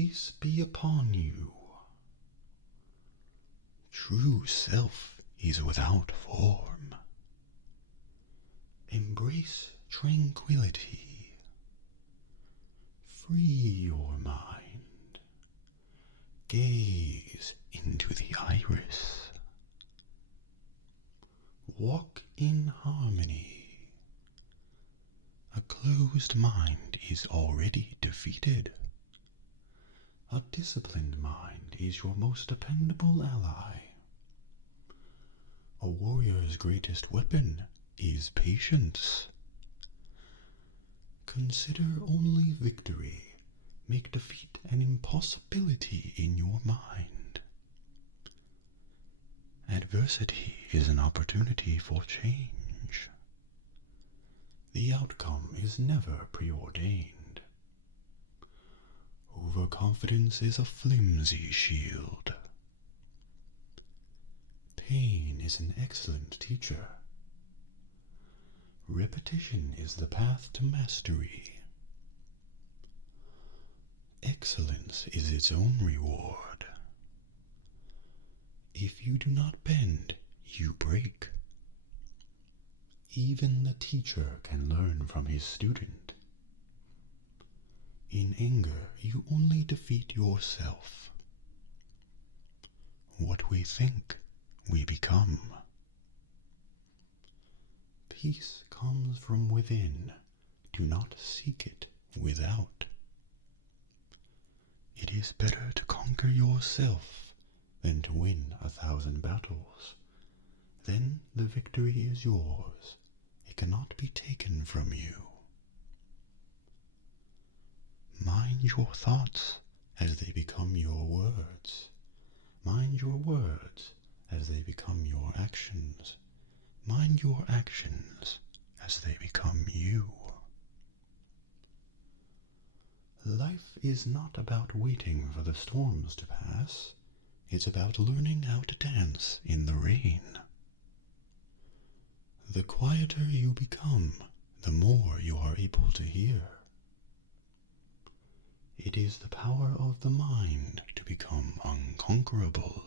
Peace be upon you. True self is without form. Embrace tranquility. Free your mind. Gaze into the iris. Walk in harmony. A closed mind is already defeated. A disciplined mind is your most dependable ally. A warrior's greatest weapon is patience. Consider only victory. Make defeat an impossibility in your mind. Adversity is an opportunity for change. The outcome is never preordained. Overconfidence is a flimsy shield. Pain is an excellent teacher. Repetition is the path to mastery. Excellence is its own reward. If you do not bend, you break. Even the teacher can learn from his student. In anger, you only defeat yourself. What we think, we become. Peace comes from within. Do not seek it without. It is better to conquer yourself than to win 1,000 battles. Then the victory is yours. It cannot be taken from you. Mind your thoughts as they become your words. Mind your words as they become your actions. Mind your actions as they become you. Life is not about waiting for the storms to pass. It's about learning how to dance in the rain. The quieter you become, the more you are able to hear. It is the power of the mind to become unconquerable.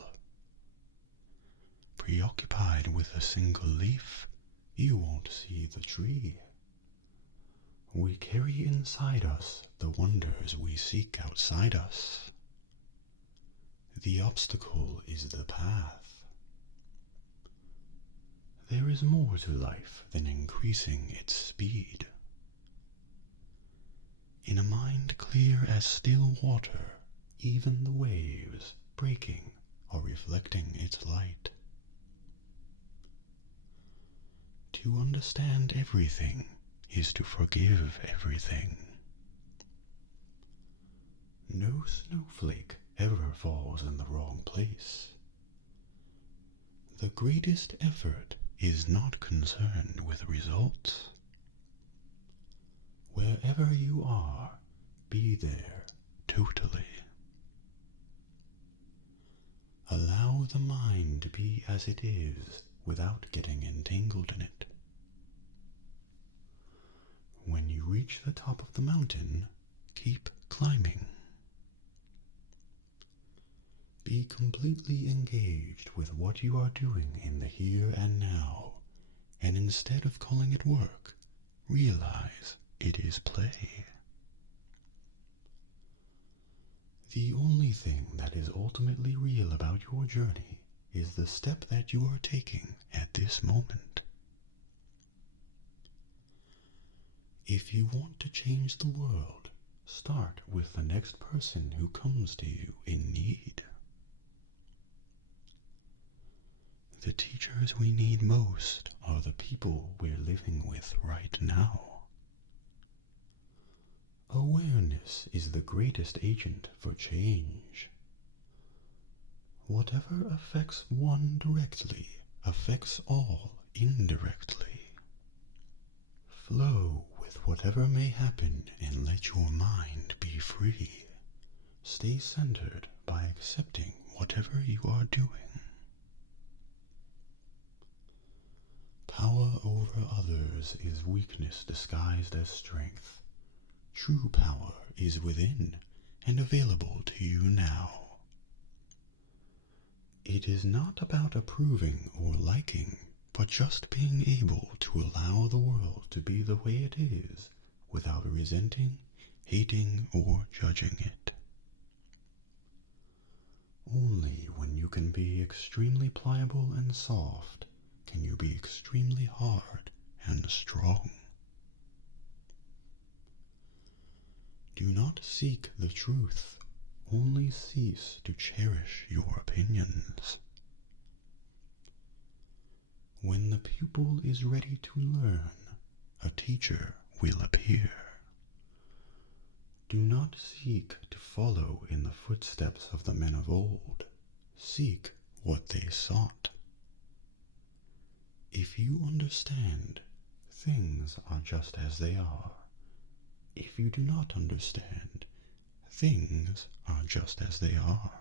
Preoccupied with a single leaf, you won't see the tree. We carry inside us the wonders we seek outside us. The obstacle is the path. There is more to life than increasing its speed. In a mind clear as still water, even the waves breaking are reflecting its light. To understand everything is to forgive everything. No snowflake ever falls in the wrong place. The greatest effort is not concerned with results. Wherever you are, be there totally. Allow the mind to be as it is without getting entangled in it. When you reach the top of the mountain, keep climbing. Be completely engaged with what you are doing in the here and now, and instead of calling it work, realize it is play. The only thing that is ultimately real about your journey is the step that you are taking at this moment. If you want to change the world, start with the next person who comes to you in need. The teachers we need most are the people we're living with right now. Awareness is the greatest agent for change. Whatever affects one directly affects all indirectly. Flow with whatever may happen and let your mind be free. Stay centered by accepting whatever you are doing. Power over others is weakness disguised as strength. True power is within, and available to you now. It is not about approving or liking, but just being able to allow the world to be the way it is without resenting, hating, or judging it. Only when you can be extremely pliable and soft can you be extremely hard and strong. Do not seek the truth, only cease to cherish your opinions. When the pupil is ready to learn, a teacher will appear. Do not seek to follow in the footsteps of the men of old. Seek what they sought. If you understand, things are just as they are. If you do not understand, things are just as they are.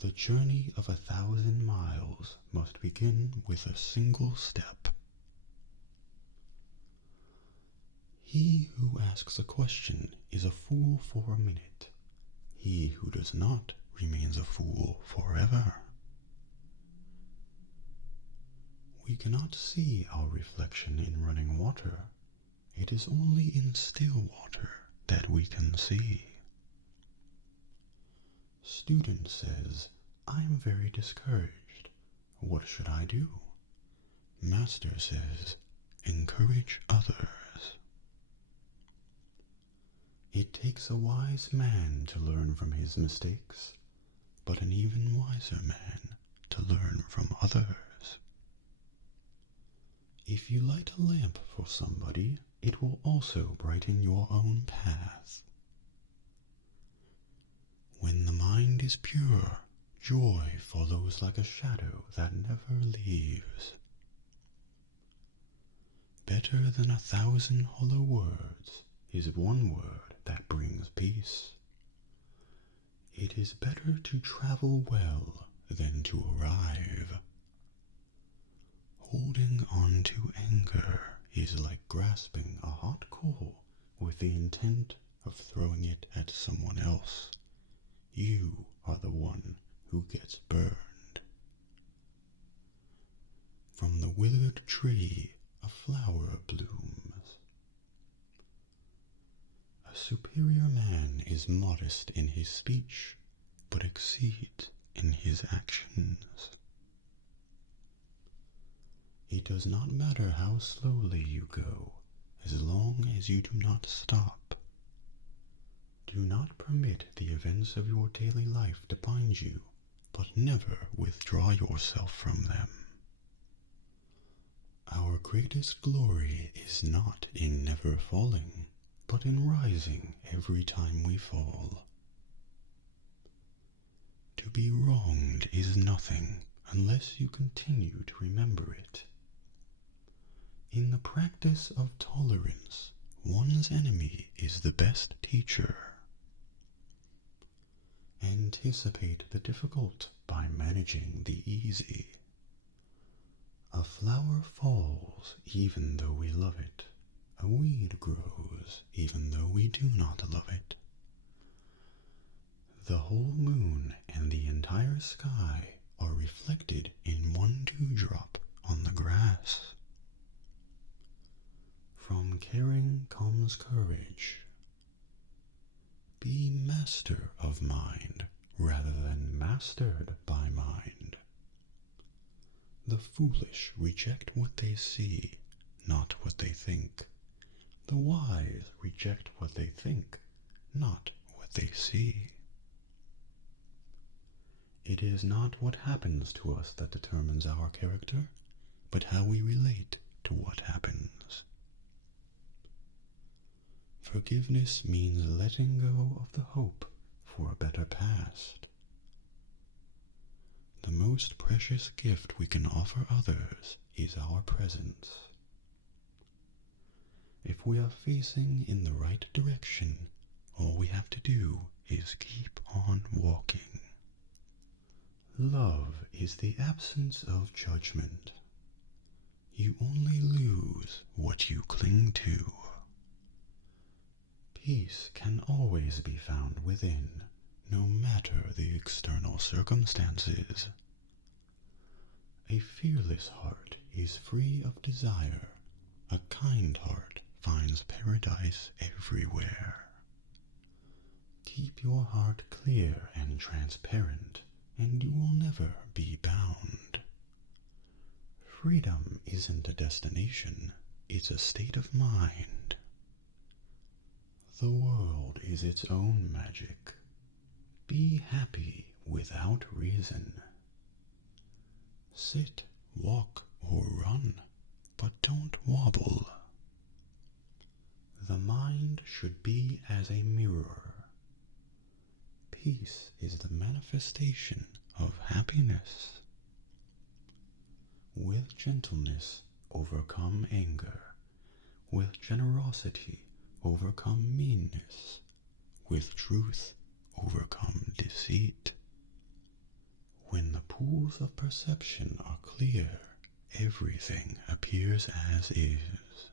The journey of 1,000 miles must begin with a single step. He who asks a question is a fool for a minute. He who does not remains a fool forever. We cannot see our reflection in running water. It is only in still water that we can see. Student says, "I'm very discouraged. What should I do?" Master says, "Encourage others." It takes a wise man to learn from his mistakes, but an even wiser man to learn from others. If you light a lamp for somebody, it will also brighten your own path. When the mind is pure, joy follows like a shadow that never leaves. Better than 1,000 hollow words is one word that brings peace. It is better to travel well than to arrive. Holding on to anger is like grasping a hot coal with the intent of throwing it at someone else. You are the one who gets burned. From the withered tree, a flower blooms. A superior man is modest in his speech, but exceeds in his actions. It does not matter how slowly you go, as long as you do not stop. Do not permit the events of your daily life to bind you, but never withdraw yourself from them. Our greatest glory is not in never falling, but in rising every time we fall. To be wronged is nothing unless you continue to remember it. In the practice of tolerance, one's enemy is the best teacher. Anticipate the difficult by managing the easy. A flower falls even though we love it. A weed grows even though we do not love it. The whole moon and the entire sky are reflected in one dewdrop on the grass. From caring comes courage. Be master of mind rather than mastered by mind. The foolish reject what they see, not what they think. The wise reject what they think, not what they see. It is not what happens to us that determines our character, but how we relate to what happens. Forgiveness means letting go of the hope for a better past. The most precious gift we can offer others is our presence. If we are facing in the right direction, all we have to do is keep on walking. Love is the absence of judgment. You only lose what you cling to. Peace can always be found within, no matter the external circumstances. A fearless heart is free of desire. A kind heart finds paradise everywhere. Keep your heart clear and transparent, and you will never be bound. Freedom isn't a destination, it's a state of mind. The world is its own magic. Be happy without reason. Sit, walk, or run, but don't wobble. The mind should be as a mirror. Peace is the manifestation of happiness. With gentleness, overcome anger. With generosity, overcome meanness. With truth, overcome deceit. When the pools of perception are clear, everything appears as is.